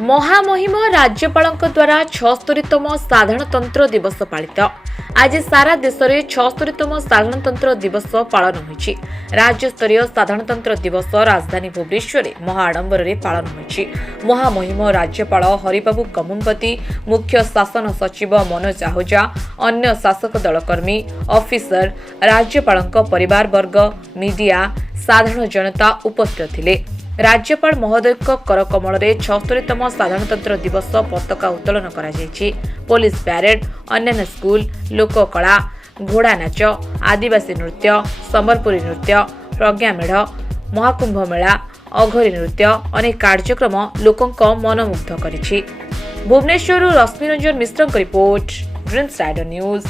महामहिम राज्यपाल द्वारा 76तम साधारणतंत्र दिवस पालित। आज सारा देश में 76तम साधारणतंत्र दिवस पालन होइछि। राज्यस्तरीय साधारणतंत्र दिवस राजधानी भुवनेश्वर में महाआडंबर पालन होइछि। महामहिम राज्यपाल हरिबाबू कमुनपति, मुख्य शासन सचिव मनोज आहूजा, अन्य शासक दल कर्मी, ऑफिसर, राज्यपाल परिवार वर्ग, मीडिया, साधारण जनता उपस्थित थिले। राज्यपाल महोदय करकमल 76तम साधारणतंत्र दिवस पताका उत्तोलन करा जायछि। पुलिस प्यारेड, अन्य स्कूल, लोककला, घोड़ा नाच, आदिवासी नृत्य, संबलपुरी नृत्य, प्रज्ञा मेढ़, महाकुंभ मेला, अघरी नृत्य अनेक कार्यक्रम लोकों मनमुग्ध करिछि। भुवनेश्वर रश्मि रंजन मिश्र रिपोर्ट, ड्रीम्स राइडर न्यूज।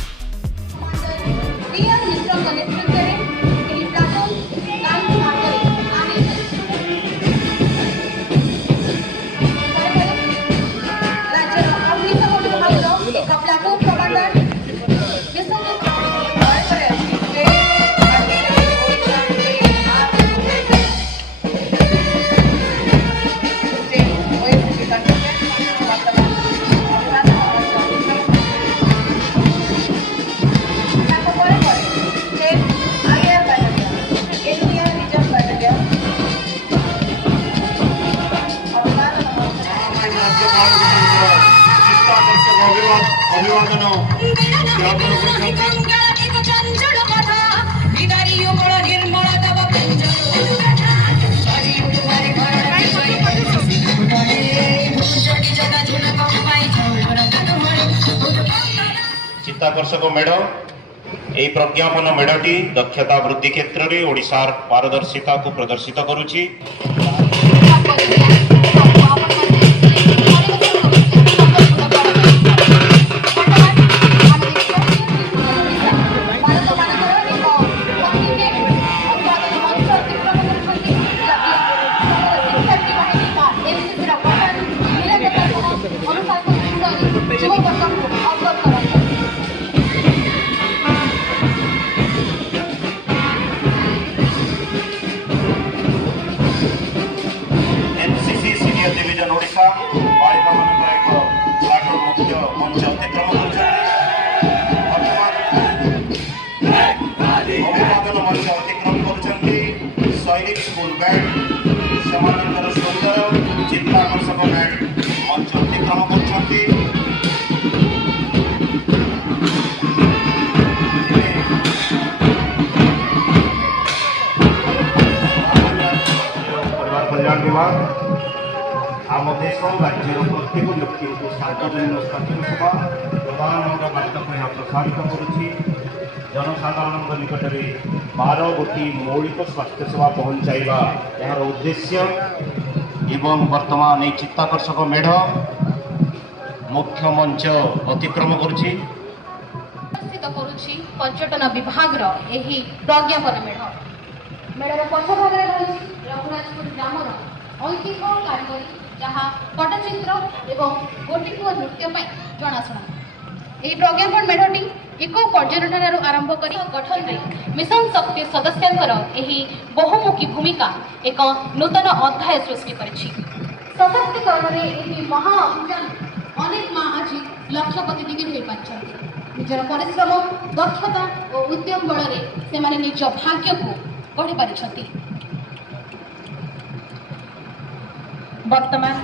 चित्ताकर्षक मेढ़ यही प्रज्ञापन मेढ़टी दक्षता वृद्धि क्षेत्र में ओडिशार पारदर्शिता को प्रदर्शित करुछि। डिविजन ओडिशा बालिका मानकर एक प्लाटून मुख्य मंच अतिक्रम अभिवादन मंच अतिक्रम कर सैनिक स्कूल बैंड सेमानंतर सुंदर चित्ताकर्षक बैंड मंच अतिक्रम कर परिवार कल्याण विभाग आम देश राज्य प्रत्येक व्यक्ति को सार्वजनिक स्वास्थ्य सेवा प्रधान कार्यक्रम प्रसारित करुच्ची। जनसाधारण निकट में 12 गोटी मौलिक स्वास्थ्य सेवा पहुंचाइबा यार उद्देश्य एवं वर्तमान ये चित्ताकर्षक मेढ़ मुख्य मंच अतिक्रम करुच्ची। पर्यटन विभाग यही प्रज्ञापन मेढ़ मेढ़र पक्ष भाग रघुराजपुर ग्रामर ऐतिह्य कारीगरी जहाँ पटचित्र एवं गोटीपुआ नृत्य जनाशुना। यह प्रज्ञापन मेढ़टी इको पर्यटन आरंभ कर गठन में मिशन शक्ति सदस्यांकर यही बहुमुखी भूमिका एक नूतन अध्याय सृष्टि करिछि। सशक्तिकरण में यह महा अभियान अनेक माँ आज लक्षपति डिग्री हो पार्टी निजर परिश्रम दक्षता और उद्यम बल से निज भाग्य को गढ़ी पारिछंती। वर्तमान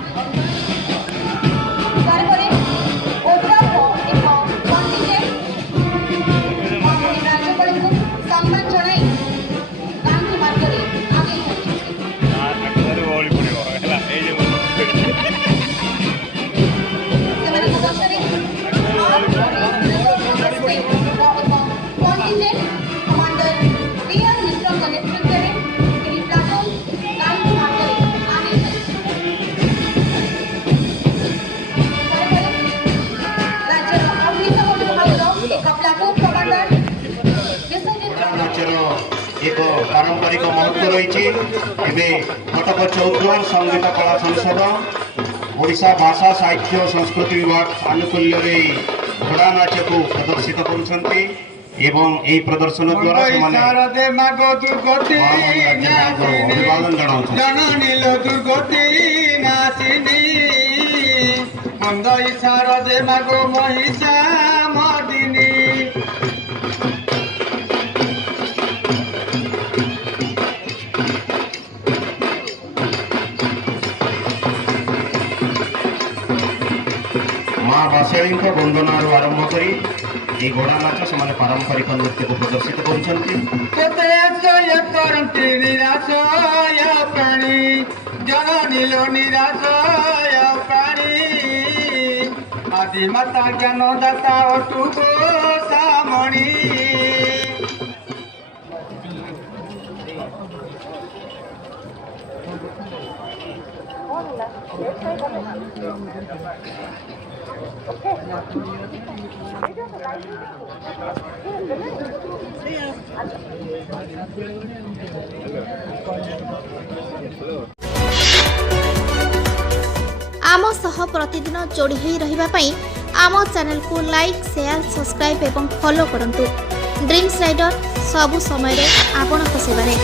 एक पारंपरिक महत्व रही। कटक चौद्वार संगीत कला संसद ओडिशा भाषा साहित्य संस्कृति विभाग आनुकूल्य घोड़ा नाच को प्रदर्शित करुछंती एवं यही प्रदर्शन द्वारा अभिवादन जनाउछंती। শারদে মাগো মহিষা মর্দিনী ମା ବାସେଳୀଙ୍କ ବନ୍ଦନାରୁ ଆରମ୍ଭ କରି এই ଘୋଡ଼ା ନାଚ ସେମାନେ ପାରମ୍ପରିକ ନୃତ୍ୟକୁ ପ୍ରଦର୍ଶିତ କରୁଛନ୍ତି। କେତେ ଆଶୟ କରନ୍ତି ନିରାଶୟ ପ୍ରାଣୀ ଜନ ନୀଳ ନିରାଶୟ ପ୍ରାଣୀ ଆଦି ମାତା ଜ୍ଞାନ ଦାତା ଅଟୁ ଗୋସାମଣି आम सह प्रतिदिन जोड़ी होई रहिबा पई आम चैनल को लाइक शेयर सब्सक्राइब एवं फॉलो करंतु। ड्रीम्स राइडर सबु समय रे आपन को सेवा रे।